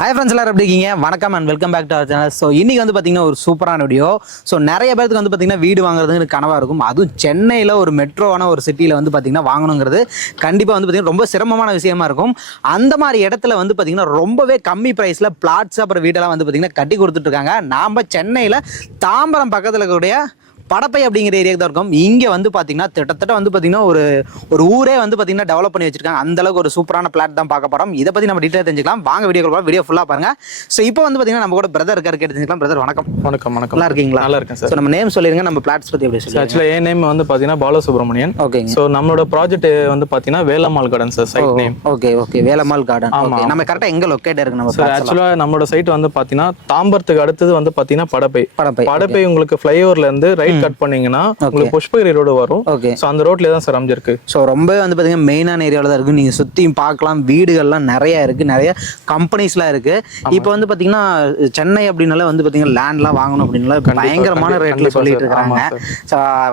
Hi friends, எல்லாரும் எப்படி இருக்கீங்க? வணக்கம் and welcome back to our channel. So இன்னைக்கு வந்து பார்த்தீங்கன்னா ஒரு சூப்பரான வீடியோ. ஸோ நிறைய பேருக்கு வந்து பார்த்தீங்கன்னா வீடு வாங்குறதுக்கு கனவாக இருக்கும். அதுவும் சென்னையில் ஒரு மெட்ரோவான ஒரு சிட்டியில் வந்து பார்த்தீங்கன்னா வாங்கணுங்கிறது கண்டிப்பாக வந்து பார்த்தீங்கன்னா ரொம்ப சிரமமான விஷயமா இருக்கும். அந்த மாதிரி இடத்துல வந்து பார்த்தீங்கன்னா ரொம்பவே கம்மி ப்ரைஸில் பிளாட்ஸ் அப்புறம் வீடெல்லாம் வந்து பார்த்தீங்கன்னா கட்டி கொடுத்துட்டு இருக்காங்க. நாம் சென்னையில் தாம்பரம் பக்கத்தில் இருக்கக்கூடிய படப்பை அப்படிங்கிற ஏரியாவுக்கு தான் இருக்கும். இங்கே வந்து பார்த்தீங்கன்னா கிட்டத்தட்ட வந்து பார்த்தீங்கன்னா ஒரு ஊரே வந்து பார்த்தீங்கன்னா டெவலப் பண்ணி வச்சிருக்காங்க. அந்த அளவுக்கு ஒரு சூப்பரான பிளாட் தான் பார்க்க போகிறோம். இதை பற்றி நம்ம டீட்டெயில் தெரிஞ்சுக்கலாம். வாங்க வீடியோ ஃபுல்லாக பாருங்க. ஸோ இப்போ வந்து பார்த்தீங்கன்னா நம்ம கூட பிரதர் இருக்காரு, கேட்டு தெரிஞ்சுக்கலாம். பிரதர் வணக்கம். வணக்கம். நல்லா இருக்கீங்களா? நல்லா இருக்கேன் சார். ஸோ நம்ம நேம் சொல்லிருங்க, நம்ம பிளாட்ஸ் பற்றி எப்படி சொல்லுங்க. ஆக்சுவலாக என் நேம் வந்து பார்த்தீங்கன்னா பாலசுப்ரமணியன். ஓகே. ஸோ நம்மளோட ப்ராஜெக்ட் வந்து பார்த்தீங்கன்னா Velammal garden sir site name. Okay Velammal garden. Okay. நம்ம கரெக்டாக எங்கே லொக்கேட் இருக்கு நம்ம சார்? ஆக்சுவலாக நம்மளோட சைட் வந்து பார்த்தீங்கன்னா தாம்பரத்துக்கு அடுத்தது வந்து பார்த்தீங்கன்னா படப்பை உங்களுக்கு ஃப்ளைஓவர்ல இருந்து ரைட் கட் பண்ணீங்கன்னா உங்களுக்கு புஷ்பகிரி ரோடு வரும். ஓகே. ஸோ அந்த ரோட்ல தான் சார் அமைஞ்சிருக்கு. ஸோ ரொம்ப வந்து பார்த்தீங்கன்னா மெயினான ஏரியாவில் தான் இருக்கு. நீங்கள் சுற்றியும் பார்க்கலாம், வீடுகள்லாம் நிறைய இருக்கு, நிறைய கம்பெனிஸ்லாம் இருக்கு. இப்போ வந்து பார்த்தீங்கன்னா சென்னை அப்படின்னால வந்து பார்த்தீங்கன்னா லேண்ட்லாம் வாங்கணும் அப்படின்னால பயங்கரமான ரேட்ல சொல்லிட்டு இருக்காங்க.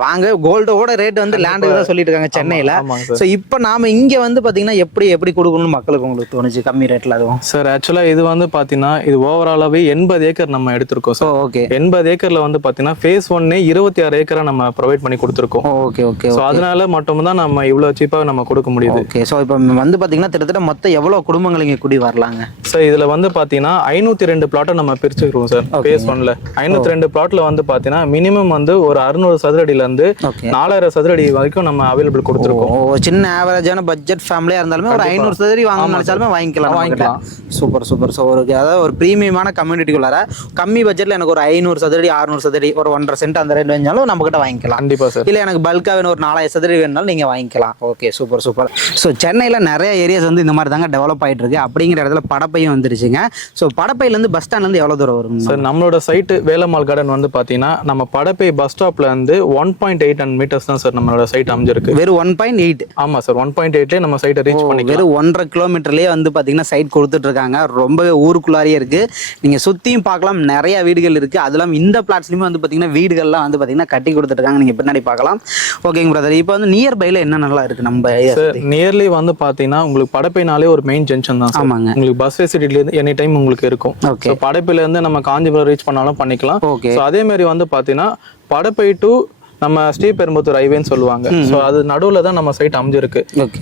வாங்க கோல்டோட ரேட் வந்து லேண்டுக்கு தான் சொல்லிட்டு இருக்காங்க சென்னையில். ஸோ இப்போ நாம இங்கே வந்து பார்த்தீங்கன்னா எப்படி கொடுக்கணும்னு மக்களுக்கு உங்களுக்கு தோணுச்சு கம்மி ரேட்ல? அதுவும் சார் ஆக்சுவலாக இது வந்து பார்த்தீங்கன்னா இது ஓவராலாவே 80 ஏக்கர் நம்ம எடுத்திருக்கோம் சார். ஓகே. 80 ஏக்கர்ல வந்து பார்த்தீங்கன்னா ஃபேஸ் 1 26 ஏக்கரா நம்ம ப்ரொவைட் பண்ணி கொடுத்துருக்கோம். ஓகே. ஸோ அதனால மட்டும் தான் நம்ம இவ்வளவு சீப்பா நம்ம கொடுக்க முடியுது. ஓகே. ஸோ இப்போ வந்து பார்த்தீங்கன்னா கிட்டத்தட்ட மொத்தம் எவ்வளோ குடும்பங்கள் இங்கே குடி வரலாங்க சார்? இதுல வந்து பார்த்தீங்கன்னா 502 பிளாட்டை நம்ம பிரிச்சுக்கிறோம் சார். ஃபேஸ் 1ல 502 பிளாட்ல வந்து பார்த்தீங்கன்னா மினிமம் வந்து ஒரு 600 சதுரடியில இருந்து 4000 சதுரடி வரைக்கும் நம்ம அவைலபிள் கொடுத்துருக்கோம். சின்ன ஆவரேஜான பட்ஜெட் ஃபேமிலியா இருந்தாலுமே ஒரு 500 சதுரடி வாங்க நினைச்சாலுமே வாங்கிக்கலாம். சூப்பர். ஸோ அதாவது ஒரு பிரீமியமான கம்யூனிட்டிக்குள்ளார கம்மி பட்ஜெட்ல எனக்கு ஒரு 500 சதுரடி 600 சதுரடி ஒரு 1.5 சென்ட் அந்த ரேட் வேணாலும் நம்ம கிட்ட வாங்கிக்கலாம். கண்டிப்பா சார். இல்ல எனக்கு பல்கா வேணும் ஒரு 4000 சதுரடி வேணாலும் நீங்க வாங்கிக்கலாம். Okay, super. ஸோ சென்னையில நிறைய ஏரியாஸ் வந்து இந்த மாதிரி தாங்க டெவலப் ஆயிட்டு இருக்கு. அப்படிங்கிற இடத்துல படப்பையும் வந்துருச்சுங்க. ஸோ படப்பையில இருந்து பஸ் ஸ்டாண்ட்ல இருந்து எவ்வளவு தூரம் வரும் சார்? நம்மளோட சைட் வேலம்மாள் கார்டன் வந்து பாத்தீங்கன்னா நம்ம படப்பை பஸ் ஸ்டாப்ல இருந்து 1.8 மீட்டர்ஸ் தான் சார் நம்மளோட சைட் அமைஞ்சிருக்கு. வெறும் 1.8? ஆமா சார், 1.8 நம்ம சைட்டை ரீச் பண்ணி வெறும் 1.5 கிலோமீட்டர்லயே வந்து பாத்தீங்கன்னா சைட் கொடுத்துட்டு இருக்காங்க. ரொம்பவே ஊருக்குள்ளாரியே இருக்கு. நீங்க சுத்தியும் பார்க்கலாம், நிறைய வீடுகள் இருக்கு. அதெல்லாம் இந்த பிளாட்ஸ்லயுமே வந்து பாத்தீங்கன்னா வீடுகள்லாம் வந்து பாத்தீங்கன்னா கட்டி கொடுத்துட்டு இருக்காங்க. நீங்க பின்னாடி பார்க்கலாம். ஓகேங்க பிரதர். இப்போ வந்து நியர்பைல என்ன நல்லா இருக்கு நம்ம நியர்லி வந்து பாத்தீங்கன்னா உங்களுக்கு படப்பைனாலே ஒரு மெயின் ஜங்ஷன் தான். ஆமாங்க. உங்களுக்கு பஸ் ஃபெசிலிட்டி எனி டைம் உங்களுக்கு இருக்கும். படப்பையில இருந்து நம்ம காஞ்சிபுரம் ரீச் பண்ணாலும் பண்ணிக்கலாம். அதே மாதிரி வந்து பாத்தீங்கன்னா படப்பை டு நம்ம ஸ்ரீபெரும்புத்தூர் ஹைவேன்னு சொல்லுவாங்க. ஸோ அது நடுவில் தான் நம்ம சைட் அமைஞ்சிருக்கு.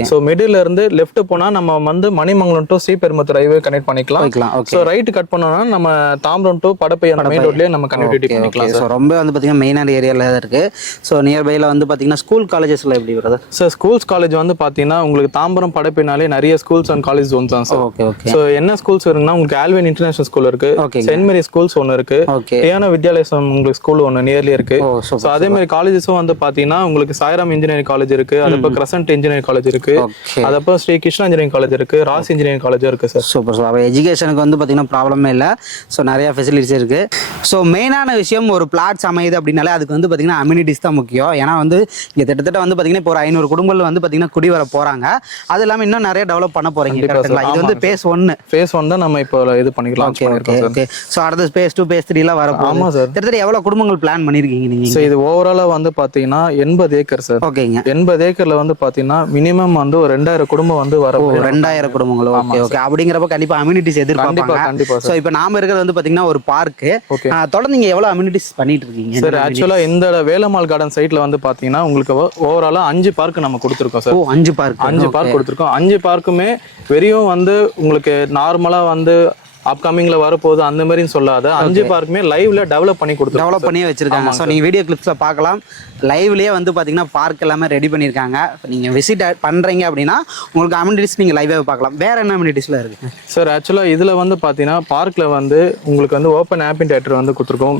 ஸோ மிடில் இருந்து லெஃப்ட் போனா நம்ம வந்து Manimangalam to Sriperumbudur highway connect பண்ணிக்கலாம். ஸோ ரைட் கட் பண்ணோம்னா நம்ம தாம்பரம் டு படப்பை அந்த மெயின் ரோட்லயே நம்ம கனெக்டிவிட்டி பண்ணிக்கலாம். ஸோ ரொம்ப வந்து பார்த்தீங்கன்னா மெயினான ஏரியாவில் தான் இருக்கு. ஸோ நியர்பைல வந்து பார்த்தீங்கன்னா ஸ்கூல் காலேஜஸ்ல எப்படி வருது சார்? ஸ்கூல்ஸ் காலேஜ் வந்து பார்த்தீங்கன்னா உங்களுக்கு தாம்பரம் படப்பைனாலே நிறைய ஸ்கூல்ஸ் அண்ட் காலேஜ் ஜோன்ஸ் தான் சார். ஸோ என்ன ஸ்கூல்ஸ் இருக்குன்னா உங்களுக்கு ஆல்வின் இன்டர்நேஷனல் ஸ்கூல் இருக்கு, சென்ட் மேரி ஸ்கூல்ஸ் ஒன்று இருக்கு, ஏனா வித்யாலயம் உங்களுக்கு ஸ்கூல் ஒன்று நியர்லி இருக்கு. ஸோ அதே மாதிரி காலேஜஸும் வந்து பார்த்தீங்கன்னா உங்களுக்கு சாய்ராம் இன்ஜினியரிங் காலேஜ் இருக்கு, அதப்போ கிரசன்ட் இன்ஜினியரிங் காலேஜ் இருக்கு, அதப்போ ஸ்ரீ கிருஷ்ணா இன்ஜினியரிங் காலேஜ் இருக்கு, ராஸ் இன்ஜினியரிங் காலேஜ் இருக்கு சார். சூப்பர். ஸோ எஜுகேஷனுக்கு வந்து பார்த்தீங்கன்னா ப்ராப்ளமே இல்லை. ஸோ நிறைய ஃபெசிலிட்டிஸ் இருக்கு. ஸோ மெயினான விஷயம் ஒரு பிளாட்ஸ் அமையுது அப்படின்னாலே அதுக்கு வந்து பார்த்தீங்கன்னா அம்யூனிட்டிஸ் தான் முக்கியம். ஏன்னா வந்து இங்கே கிட்டத்தட்ட வந்து பார்த்தீங்கன்னா இப்போ ஒரு 500 குடும்பங்கள் வந்து பார்த்தீங்கன்னா குடி வர போறாங்க. அது இல்லாமல் இன்னும் நிறைய டெவலப் பண்ண போறீங்க. இது வந்து ஃபேஸ் 1 தான் நம்ம இப்போ இது பண்ணிக்கலாம். ஓகே. ஸோ அடுத்த ஃபேஸ் 2 ஃபேஸ் 3 எல்லாம் வர. ஆமா சார். கிட்டத்தட்ட எவ்வளவு குடும்பங்கள் பிளான் பண்ணிருக்கீங்க நீங்க? ஸோ இது ஓவராலா வந்து பார்த்தீங்கன்னா 80 ஏக்கர் சார். ஓகேங்க. 80 ஏக்கர்ல வந்து பாத்தீங்கன்னா மினிமம் வந்து ஒரு 2000 குடும்பம் வந்து வர. 2000 குடும்பங்கள். ஓகே. அப்படிங்கிறப்ப கண்டிப்பா அம்யூனிட்டிஸ் எதிர்பார்ப்பாங்க. கண்டிப்பா. சோ இப்போ நாம இருக்கிறது வந்து பாத்தீங்கன்னா ஒரு பார்க். தொடர்ந்து நீங்க எவ்வளவு அம்யூனிட்டிஸ் பண்ணிட்டு இருக்கீங்க சார்? ஆக்சுவலா இந்த வேலம்மாள் கார்டன் சைட்ல வந்து பாத்தீங்கன்னா உங்களுக்கு ஓவராலா 5 பார்க் நம்ம கொடுத்துருக்கோம் சார். 5 பார்க் கொடுத்துருக்கோம். 5 பார்க்குமே வெறும் வந்து உங்களுக்கு நார்மலா வந்து அப்கமிங்ல வரப்போகுது அந்த மாதிரி சொல்லாத 5 பார்க்குமே லைவ்ல டெவலப் பண்ணியே வச்சிருக்காங்க. ஸோ நீங்க வீடியோ கிளிப்ஸ்ல பார்க்கலாம். லைவ்லயே வந்து பாத்தீங்கன்னா பார்க் எல்லாமே ரெடி பண்ணிருக்காங்க. நீங்க விசிட் பண்றீங்க அப்படின்னா உங்களுக்கு அம்யூனிட்டிஸ் நீங்க லைவே பார்க்கலாம். வேற என்ன அம்யூனிட்டிஸ்ல இருக்கு சார்? ஆக்சுவலா இதுல வந்து பாத்தீங்கன்னா பார்க்ல வந்து உங்களுக்கு வந்து ஓப்பன் ஆம்பியன் தியேட்டர் வந்து கொடுத்துருக்கோம்.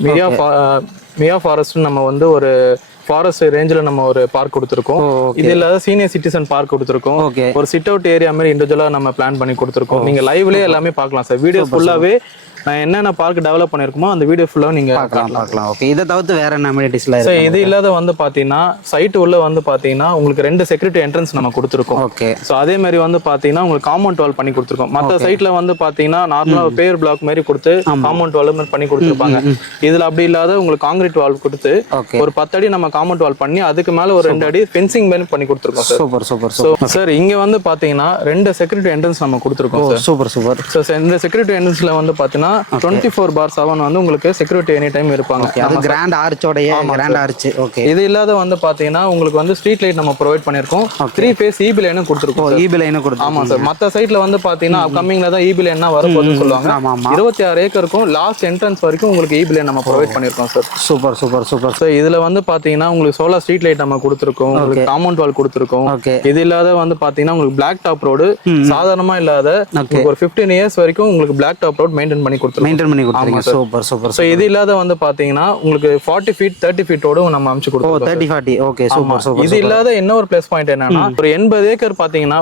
மியா ஃபாரஸ்ட் நம்ம வந்து ஒரு ஃபாரஸ்ட் ரேஞ்சில் நம்ம ஒரு பார்க் கொடுத்துருக்கோம். இது இல்லாத சீனியர் சிட்டிசன் பார்க் கொடுத்துருக்கோம். ஒரு சிட் அவுட் ஏரியா மாதிரி இண்டிவிஜுவலா நம்ம பிளான் பண்ணி கொடுத்துருக்கோம். நீங்க லைவ்லயே எல்லாமே பார்க்கலாம் சார். வீடியோ ஃபுல்லாவே நான் என்னென்ன பார்க் டெவலப் பண்ணிருக்கோமோ அந்த வீடியோ ஃபுல்லா நீங்க பார்க்கலாம். ஓகே, இதை தவிர்த்து வேற என்ன அமெனிட்டிஸ்ல So, இருக்கு? இது இல்லாத வந்து பாத்தீங்கன்னா சைட் உள்ள வந்து பாத்தீங்கன்னா உங்களுக்கு 2 செக்யூரிட்டி என்ட்ரன்ஸ் நம்ம கொடுத்துருக்கோம். ஓகே. ஸோ அதே மாதிரி வந்து பாத்தீங்கன்னா உங்களுக்கு காம்பவுண்ட் வால் பண்ணி கொடுத்துருக்கோம். மற்ற சைட்ல வந்து பாத்தீங்கன்னா நார்மலா பேர் பிளாக் மாதிரி கொடுத்து காம்பவுண்ட் வால் பண்ணி கொடுத்துருப்பாங்க. இதுல அப்படி இல்லாத உங்களுக்கு காங்கிரீட் வால் கொடுத்து ஒரு 10 அடி நம்ம காம்பவுண்ட் வால் பண்ணி அதுக்கு மேல ஒரு 2 அடி ஃபென்சிங் பண்ணி கொடுத்துருக்கோம் sir. Super super. So sir இங்க வந்து பாத்தீங்கன்னா 2 செக்யூரிட்டி என்ட்ரன்ஸ் நம்ம கொடுத்துருக்கோம் சார். சூப்பர். ஸோ இந்த செக்யூரிட்டி என்ட்ரன்ஸ்ல வந்து பாத்தீங்கன்னா 24/7 வந்து உங்களுக்கு செக்யூரிட்டி எனி டைம் இருப்பாங்க. அது கிராண்ட் ஆர்ச்சோடைய கிராண்ட் ஆர்ச். ஓகே. இது இல்லாத வந்து பாத்தீங்கன்னா உங்களுக்கு வந்து ஸ்ட்ரீட் லைட் நம்ம ப்ரொவைட் பண்ணிருக்கோம். 3 ஃபேஸ் ஈபி லைனும் கொடுத்துருக்கோம். ஈபி லைனும் கொடுத்துருக்கோம். ஆமா சார். மத்த சைட்ல வந்து பாத்தீங்கன்னா அப்கமிங்ல தான் ஈபி லைன் வரப்போகுதுன்னு சொல்லுவாங்க. 26 ஏக்கருக்கும் லாஸ்ட் என்ட்ரன்ஸ் வரைக்கும் உங்களுக்கு ஈபி லைன் நம்ம ப்ரொவைட் பண்ணிருக்கோம் சார். சூப்பர். ஸோ இதுல வந்து பாத்தீங்கன்னா உங்களுக்கு சோலார் ஸ்ட்ரீட் லைட் நம்ம கொடுத்துருக்கோம். உங்களுக்கு காம்பவுண்ட் வால் கொடுத்துருக்கோம். இது இல்லாத வந்து பாத்தீங்கன்னா உங்களுக்கு பிளாக் டாப் ரோடு சாதாரணமா இல்லாத ஒரு 15 இயர்ஸ் வரைக்கும் உங்களுக்கு பிளாக் டாப் ரோட் மெயின்டைன் பண்ணி கொடுத்துருக்கோம். சூப்பர். ஸோ இது இல்லாத வந்து பாத்தீங்கன்னா உங்களுக்கு 40 ஃபீட் 30 ஃபீட்டோட நம்ம அமைச்சு கொடுத்துருக்கோம். 30-40. Okay, super. இது இல்லாத இன்னொரு பிளஸ் பாயிண்ட் என்னன்னா ஒரு 80 ஏக்கர் பாத்தீங்கன்னா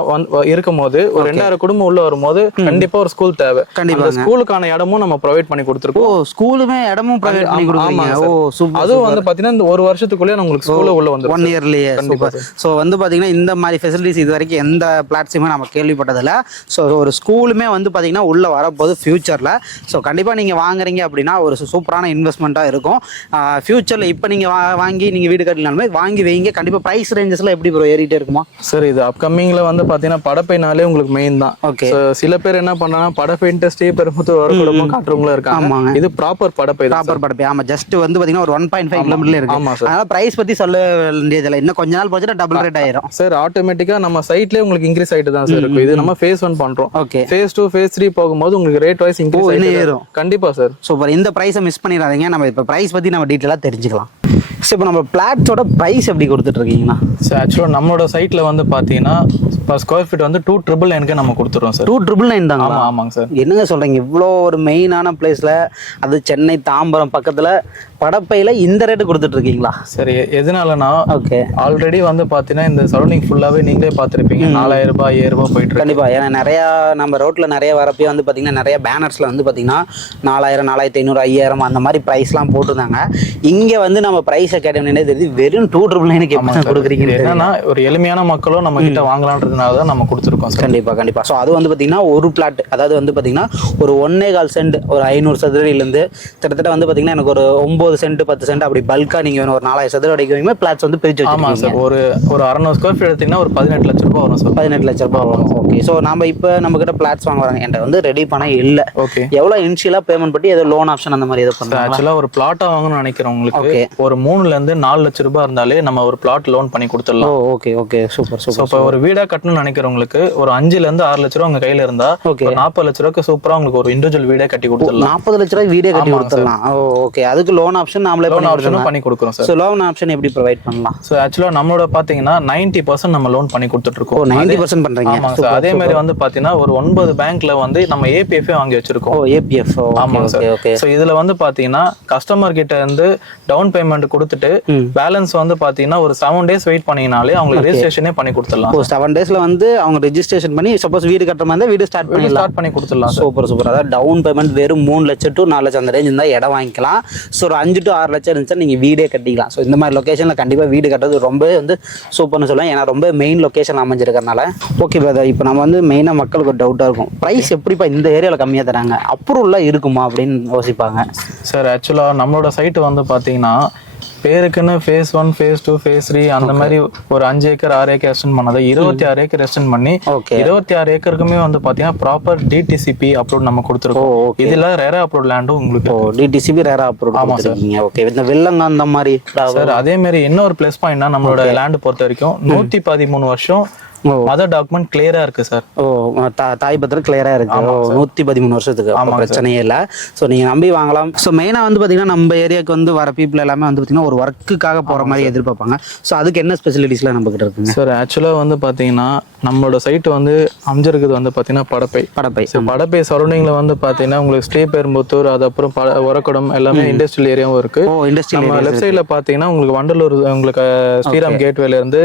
இருக்கும் போது ஒரு 2000 குடும்பம் உள்ள வரும்போது கண்டிப்பா ஒரு ஸ்கூல் தேவை. கண்டிப்பா ஸ்கூலுக்கான இடமும் நம்ம ப்ரொவைட் பண்ணி கொடுத்துருக்கோம். ஸ்கூலுமே இடமும் ப்ரொவைட் பண்ணி கொடுக்குறீங்க. அதுவும் வந்து பாத்தீங்கன்னா இந்த ஒரு வருஷத்துக்குள்ளே உங்களுக்கு ஸ்கூல்ல உள்ள வந்து 1 இயர்லயே. சோ வந்து பாத்தீங்கன்னா இந்த மாதிரி ஃபெசிலிட்டிஸ் இது வரைக்கும் எந்த பிளாட்ஸுமே நம்ம கேள்விப்பட்டதில்ல. ஸோ ஒரு ஸ்கூலுமே வந்து பாத்தீங்கன்னா உள்ள வரப்போகுது ஃபியூச்சர்ல. ஸோ கண்டிப்பா நீங்க வாங்குறீங்க அப்படின்னா ஒரு சூப்பரான இன்வெஸ்ட்மெண்ட்டா இருக்கும். ஃபியூச்சர்ல இப்போ நீங்க வாங்கி நீங்க வீடு கட்டினாலுமே வாங்கி வைங்க. கண்டிப்பா பிரைஸ் ரேஞ்சஸ்ல எப்படி ப்ரோ ஏறிட்டே இருக்குமா? சார் இது அப்கமிங்ல வந்து பாத்தீங்கன்னா படப்பைனாலே உங்களுக்கு மெயின் தான். ஓகே. சில பேர் என்ன பண்ணாங்கன்னா படப்பை இன்ட்ரெஸ்ட் பெரும்புத்தூர் வரக்கூடமோ காட்டுறவங்களும் இருக்காங்க. இது ப்ராப்பர் படப்பை. ஆமா, ஜஸ்ட் வந்து பாத்தீங்கன்னா ஒரு 1.5 கிலோமீட்டர்ல இருக்கு. அதனால பிரைஸ் பத்தி சொல்ல வேண்டியதில்லை. இன்னும் கொஞ்ச நாள் போச்சுன்னா டபுள் ரேட் ஆயிரும் சார். ஆட்டோமேட்டிக்கா நம்ம சைட்லயே உங்களுக்கு இன்க்ரீஸ் ஆயிட்டு தான் சார் இருக்கும். இது நம்ம ஃபேஸ் 1 பண்றோம். ஓகே. ஃபேஸ் 2 ஃபேஸ் 3 போகும்போது உங்களுக்கு ரேட் வைஸ் இன்க்ரீஸ் ஆயிரும். கண்டிப்பா சார். சூப்பர். இந்த பிரைஸை மிஸ் பண்ணிடாதீங்க. நம்ம இப்ப பிரைஸ் பத்தி நம்ம டீடைலா தெரிஞ்சுக்கலாம். ஸோ இப்போ நம்ம பிளாட்ஸோட ப்ரைஸ் எப்படி கொடுத்துட்டு இருக்கீங்கன்னா? ஸோ ஆக்சுவலாக நம்மளோட சைட்டில் வந்து பார்த்தீங்கன்னா per ஸ்கொயர் ஃபீட் வந்து 2,999 நம்ம கொடுத்துருவோம் சார். 2,999 தாங்க? ஆமாங்க சார். என்னங்க சொல்கிறீங்க? இவ்வளோ ஒரு மெயினான பிளேஸில், அது சென்னை தாம்பரம் பக்கத்தில் படப்பையில் இந்த ரேட்டு கொடுத்துட்டு இருக்கீங்களா? சரி, எதனாலனா ஓகே ஆல்ரெடி வந்து பார்த்தீங்கன்னா இந்த சரௌண்டிங் ஃபுல்லாகவே நீங்களே பார்த்துருப்பீங்க. 4000 ரூபாய் 5000 ரூபாய் போயிட்டு கண்டிப்பாக. ஏன்னா நிறையா நம்ம ரோட்டில் நிறைய வரப்போ வந்து பார்த்தீங்கன்னா நிறைய பேனர்ஸில் வந்து பார்த்தீங்கன்னா 4000 4500 5000 அந்த மாதிரி ப்ரைஸ்லாம் போட்டுருந்தாங்க. இங்கே வந்து நம்ம ப்ரைஸை கேட்டோம்னே தெரியுது வெறும் 2,999 கொடுக்குறீங்க. என்னன்னா ஒரு எளிமையான மக்களும் நம்ம கிட்ட வாங்கலான்றதுனால தான் நம்ம கொடுத்துருக்கோம். கண்டிப்பாக. ஸோ அது வந்து பார்த்தீங்கன்னா ஒரு பிளாட், அதாவது வந்து பார்த்தீங்கன்னா ஒரு 1.25 சென்ட், ஒரு 500 சதுரடியிலேருந்து கிட்டத்தட்ட வந்து பார்த்தீங்கன்னா எனக்கு ஒரு 9 சென்ட் 10 சென்ட் அப்படி பல்கா நீங்க ஒரு 4000 சதுர அடிக்கு வைங்க பிளாட்ஸ் வந்து பிரிச்சு வச்சிருக்கீங்க. ஒரு 600 ஸ்கொயர் ஃபீட் எடுத்தீங்கன்னா ஒரு 18 லட்சம் ரூபாய் வரும் சார். 18 லட்சம் ரூபாய் வரும். ஓகே. ஸோ நம்ம இப்போ நம்ம கிட்ட பிளாட்ஸ் வாங்க வராங்க, என்கிட்ட வந்து ரெடி பணம் இல்லை. ஓகே. எவ்வளோ இனிஷியலா பேமெண்ட் பண்ணி ஏதோ லோன் ஆப்ஷன் அந்த மாதிரி எதோ பண்ணுறாங்க? ஆக்சுவலாக ஒரு பிளாட்டா வாங்கணும்னு நினைக்கிறவங்களுக்கு ஒரு 3 ல 4 லட்சம் ரூபாய் இருந்தாலே நம்ம ஒரு பிளாட் லோன் பண்ணி கொடுத்துடலாம். ஓகே. சூப்பர். இப்போ ஒரு வீடா கட்டணும்னு நினைக்கிறவங்களுக்கு ஒரு 5 ல இருந்து 6 லட்சம் ரூபாய் உங்க கையில இருந்தா 40 லட்சம் ரூபாய்க்கு சூப்பரா உங்களுக்கு ஒரு இண்டிவிஜுவல் வீடே கட்டி கொடுத்துடலாம். 40 லட்சம் ரூபாய் வீடே கட்டி கொடுத்துடலாம். ஓகே. அதுக்கு லோன் ஆப்ஷன் நாமளே பண்ணி கொடுக்குறோம் சார். சோ லோன் ஆப்ஷன் எப்படி ப்ரொவைட் பண்ணலாம்? சோ ஆக்சுவலா நம்மளோட பாத்தீங்கன்னா 90% நம்ம லோன் பண்ணி கொடுத்துட்டு இருக்கோம். 90% பண்றீங்க? ஆமாங்க சார். அதே மாதிரி வந்து பாத்தீங்கன்னா ஒரு 9 பேங்க்ல வந்து நம்ம ஏபிஎஃப் வாங்கி வச்சிருக்கோம். ஏபிஎஃப். ஆமாங்க சார். சோ இதுல வந்து பாத்தீங்கன்னா கஸ்டமர் கிட்ட இருந்து டவுன் பேமெண்ட் கொடுத்துட்டு பேலன்ஸ் வந்து பாத்தீங்கன்னா ஒரு 7 days வெயிட் பண்ணீங்கனாலே அவங்க ரெஜிஸ்ட்ரேஷனே பண்ணி கொடுத்துடலாம். 7 daysல வந்து அவங்க ரெஜிஸ்ட்ரேஷன் பண்ணி சப்போஸ் வீடு கட்டுற மாதிரி வீடு ஸ்டார்ட் பண்ணி கொடுத்துடலாம். சூப்பர். அதாவது டவுன் பேமெண்ட் வெறும் 3 லட்சம் to 4 லட்சம் அந்த ரேஞ்ச் இருந்தா இடம் வாங்கிக்கலாம். ஸோ ஒரு 5 to 6 லட்சம் இருந்துச்சா நீங்க வீடே கட்டிக்கலாம். ஸோ இந்த மாதிரி லொகேஷன்ல கண்டிப்பா வீடு கட்டுறது ரொம்ப வந்து சூப்பர்னு சொல்லுவேன். ஏன்னா ரொம்ப மெயின் லொகேஷன் அமைஞ்சிருக்கறனால. ஓகே பிரதர், இப்போ நம்ம வந்து மெயினா மக்களுக்கு ஒரு டவுட்டா இருக்கும், பிரைஸ் எப்படிப்பா இந்த ஏரியால கம்மியா தராங்க, அப்ரூவல்லாம் இருக்குமா அப்படின்னு யோசிப்பாங்க சார். ஆக்சுவலா நம்மளோட சைட் வந்து பாத்தீங்கன்னா பேருக்குன்னு ஃபேஸ் 1 ஃபேஸ் 2 ஃபேஸ் 3 அந்த மாதிரி ஒரு 5 ஏக்கர் 6 ஏக்கர் எக்ஸ்டெண்ட் பண்ணதை 26 ஏக்கர் எக்ஸ்டெண்ட் பண்ணி 26 ஏக்கருக்குமே வந்து பாத்தீங்கன்னா ப்ராப்பர் டிடிசிபி அப்ரூவ் நம்ம கொடுத்துருக்கோம். இதுல ரேரா அப்ரூவ் லேண்டும் உங்களுக்கு டிடிசிபி ரேரா அப்ரூவ். ஆமா சார். ஓகே. இந்த வெள்ளங்க அந்த மாதிரி சார். அதே மாதிரி இன்னொரு பிளஸ் பாயிண்ட்னா நம்மளோட லேண்ட் பொறுத்த வரைக்கும் 113 வருஷம் மதர் டாக்குமெண்ட் கிளியரா இருக்கு சார். தாய் பத்திரம் கிளியரா இருக்கு. 113 வருஷத்துக்கு பிரச்சனையே இல்லை. ஸோ நீங்க நம்பி வாங்கலாம். ஸோ மெயினா வந்து பாத்தீங்கன்னா நம்ம ஏரியாவுக்கு வந்து வர பீப்புள் எல்லாமே வந்து பாத்தீங்கன்னா ஒரு ஒர்க்குக்காக போற மாதிரி எதிர்பார்ப்பாங்க. ஸோ அதுக்கு என்ன ஸ்பெசிலிட்டிஸ்லாம் நம்ம கிட்ட இருக்குங்க சார்? ஆக்சுவலா வந்து பாத்தீங்கன்னா நம்மளோட சைட் வந்து அமைஞ்சிருக்குது வந்து பாத்தீங்கன்னா படப்பை சரௌண்டிங்ல வந்து பாத்தீங்கன்னா உங்களுக்கு ஸ்ரீ பெரும்புத்தூர், அது அப்புறம் உரக்குடம் எல்லாமே இண்டஸ்ட்ரியல் ஏரியாவும் இருக்கு. நம்ம லெஃப்ட் சைட்ல பாத்தீங்கன்னா உங்களுக்கு வண்டலூர், உங்களுக்கு ஸ்ரீராம் கேட்வேல இருந்து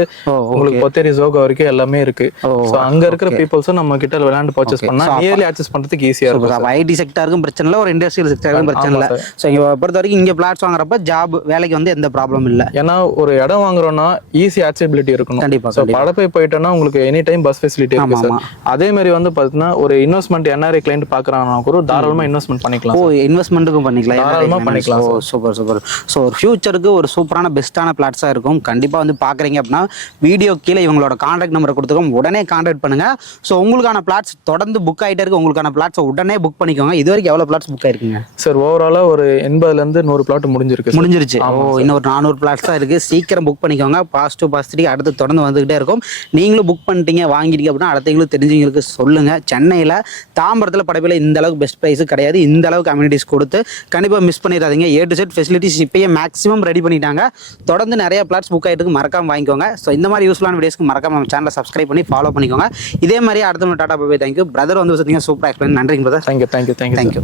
உங்களுக்கு பொத்தேரி ஜோகா வரைக்கும் எல்லாமே எல்லாமே இருக்கு. ஸோ அங்க இருக்கிற பீப்புள்ஸும் நம்ம கிட்ட விளையாண்டு பர்ச்சேஸ் பண்ணா நியர்லி ஆக்சஸ் பண்றதுக்கு ஈஸியா இருக்கும். ஐடி செக்டாருக்கும் பிரச்சனை இல்லை, ஒரு இண்டஸ்ட்ரியல் செக்டாருக்கும் பிரச்சனை இல்லை. ஸோ இங்க பொறுத்த வரைக்கும் இங்க பிளாட்ஸ் வாங்குறப்ப ஜாப் வேலைக்கு வந்து எந்த ப்ராப்ளம் இல்லை. ஏன்னா ஒரு இடம் வாங்குறோம்னா ஈஸி ஆக்சபிலிட்டி இருக்கணும். கண்டிப்பா. ஸோ படப்பை போயிட்டோம்னா உங்களுக்கு எனி டைம் பஸ் ஃபெசிலிட்டி இருக்கு சார். அதே மாதிரி வந்து பாத்தீங்கன்னா ஒரு இன்வெஸ்ட்மெண்ட் NRI கிளைண்ட் பாக்குறாங்கன்னா கூட தாராளமா இன்வெஸ்ட்மெண்ட் பண்ணிக்கலாம். இன்வெஸ்ட்மெண்ட்டுக்கும் பண்ணிக்கலாம், தாராளமா பண்ணிக்கலாம். சூப்பர். ஸோ ஒரு ஃபியூச்சருக்கு ஒரு சூப்பரான பெஸ்ட்டான பிளாட்ஸாக இருக்கும். கண்டிப்பாக வந்து பார்க்குறீங்க அப்படின்னா வீடியோ கீழே இவங்களோட கான்டாக்ட் நம்பரை கொடுத்துக்கோங்க, உடனே கான்டாக்ட் பண்ணுங்க. ஸோ உங்களுக்கான பிளாட்ஸ் தொடர்ந்து புக் ஆகிட்டே இருக்கு. உங்களுக்கான பிளாட்ஸை உடனே புக் பண்ணிக்கோங்க. இது வரைக்கும் எவ்வளோ பிளாட்ஸ் புக் ஆயிருக்குங்க சார்? ஓவராலா ஒரு 80லேருந்து 100 பிளாட் முடிஞ்சிருச்சு. இன்னொரு 400 பிளாட்ஸ் தான் இருக்கு. சீக்கிரம் புக் பண்ணிக்கோங்க. பாசிட்டிவ் அடுத்து தொடர்ந்து வந்துகிட்டே இருக்கும். நீங்களும் புக் பண்ணிட்டீங்க வாங்கிட்டீங்க அப்படின்னா அடுத்தவங்களுக்கு தெரிஞ்சவங்களுக்கு சொல்லுங்க. சென்னையில் தாம்பரத்தில் படைப்பில் இந்த அளவுக்கு பெஸ்ட் ப்ரைஸு கிடையாது. இந்த அளவுக்கு கம்யூனிட்டிஸ் கொடுத்து கண்டிப்பாக மிஸ் பண்ணிடாதீங்க. A to Z ஃபெசிலிட்டிஸ் இப்பயே மேக்ஸிமம் ரெடி பண்ணிட்டாங்க. தொடர்ந்து நிறைய பிளாட்ஸ் புக் ஆகிட்டு மறக்காம வாங்கிக்கோங்க. ஸோ இந்த மாதிரி யூஸ்ஃபுல்லான வீடியோஸ்க்கு மறக்காம நம்ம சேனலை சப்ஸ்கிரைப் பண்ணி ஃபாலோ பண்ணிக்கோங்க. இதே மாதிரி அடுத்த டாடா பை. தேங்க்யூ பிரதர் வந்து பார்த்தீங்கன்னா சூப்பராக எக்ஸ்பிளைன். நன்றிங்க பிரதர். தேங்க்யூ.